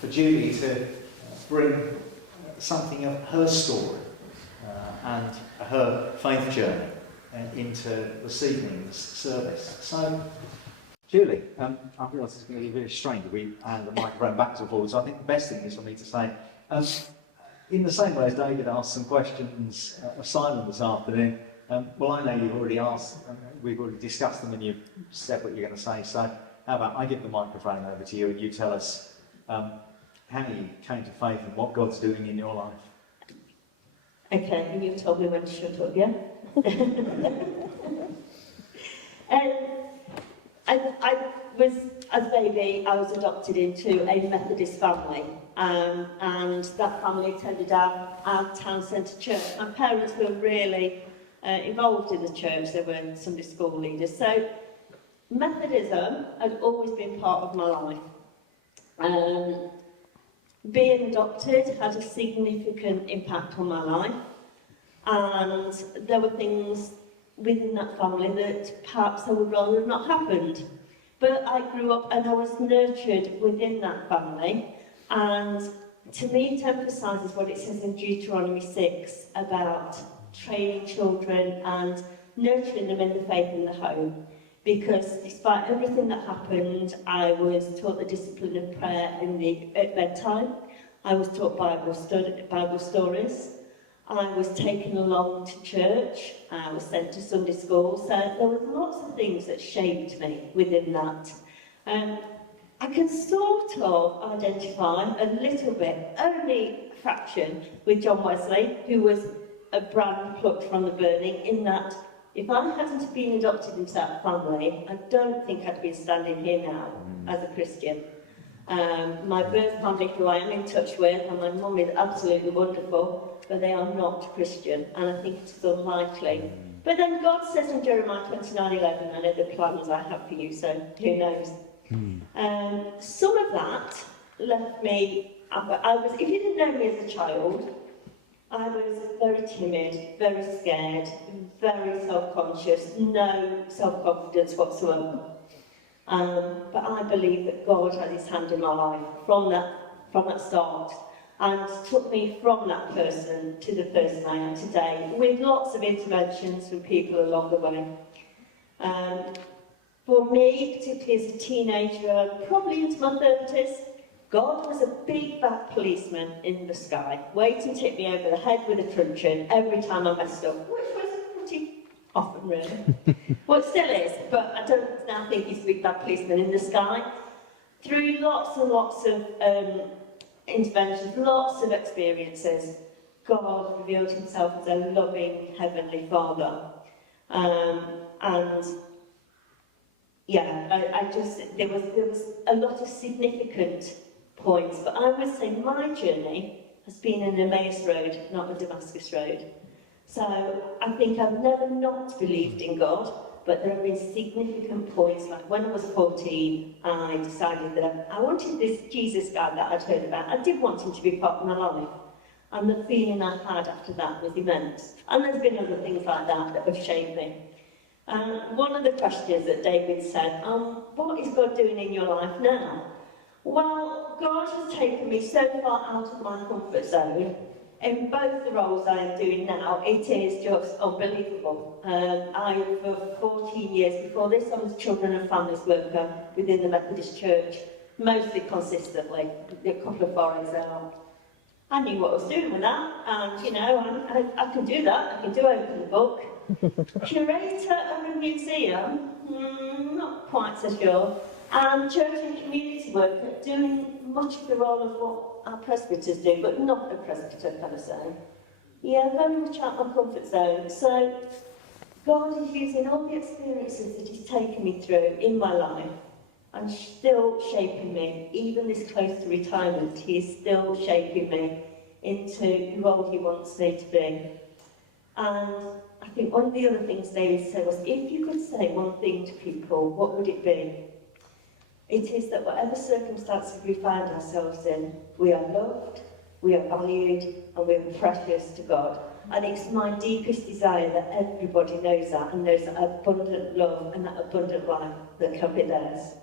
for Julie to bring something of her story and her faith journey into this evening's service. So, Julie, I realise it's going to be very strange if we hand the microphone backwards and forwards. So I think the best thing is for me to say, in the same way as David asked some questions of Simon this afternoon, well, I know you've already asked, we've already discussed them and you've said what you're going to say, so how about I give the microphone over to you and you tell us how you came to faith and what God's doing in your life. Okay, and you've told me when to shut up, yeah? As a baby, I was adopted into a Methodist family, and that family attended our town centre church. My parents were really involved in the church. They were Sunday school leaders. So Methodism had always been part of my life. Being adopted had a significant impact on my life, and there were things within that family that perhaps I would rather have not happened. But I grew up and I was nurtured within that family, and to me it emphasises what it says in Deuteronomy 6 about training children and nurturing them in the faith in the home. Because despite everything that happened, I was taught the discipline of prayer at bedtime. I was taught Bible stories. I was taken along to church. I was sent to Sunday school. So there was lots of things that shaped me within that. I can sort of identify a little bit, only a fraction, with John Wesley, who was a brand plucked from the burning, in that if I hadn't been adopted into that family, I don't think I'd be standing here now as a Christian. My birth family, who I am in touch with, and my mum is absolutely wonderful, but they are not Christian, and I think it's unlikely. But then God says in Jeremiah 29:11, I know the plans I have for you, so who knows? Some of that left me, if you didn't know me as a child, I was very timid, very scared, very self-conscious, no self-confidence whatsoever. But I believe that God had his hand in my life from that start, and took me from that person to the person I am today, with lots of interventions from people along the way. For me, particularly as a teenager, probably into my 30s, God was a big bad policeman in the sky, waiting to hit me over the head with a truncheon every time I messed up, which was pretty often, really. Well, it still is, but I don't now think he's a big bad policeman in the sky. Through lots and lots of interventions, lots of experiences, God revealed himself as a loving Heavenly Father. There was a lot of significant points, but I would say my journey has been an Emmaus road, not a Damascus road. So I think I've never not believed in God, but there have been significant points, like when I was 14, I decided that I wanted this Jesus guy that I'd heard about. I did want him to be part of my life, and the feeling I had after that was immense. And there's been other things like that have shaped me. One of the questions that David said, what is God doing in your life now? Well, God has taken me so far out of my comfort zone. In both the roles I am doing now, it is just unbelievable. For 14 years before this, I was a children and families worker within the Methodist Church, mostly consistently, a couple of forays out. I knew what I was doing with that, and I can do that. I can do open the book. Curator of a museum, not quite so sure. And church and community worker, doing much of the role of what our presbyters do, but not a presbyter, can I say. Yeah, very much out of my comfort zone. So God is using all the experiences that he's taken me through in my life and still shaping me. Even this close to retirement, he is still shaping me into the role he wants me to be. And I think one of the other things David said was, if you could say one thing to people, what would it be? It is that whatever circumstances we find ourselves in, we are loved, we are valued, and we are precious to God. And it's my deepest desire that everybody knows that, and knows that abundant love and that abundant life that can be theirs.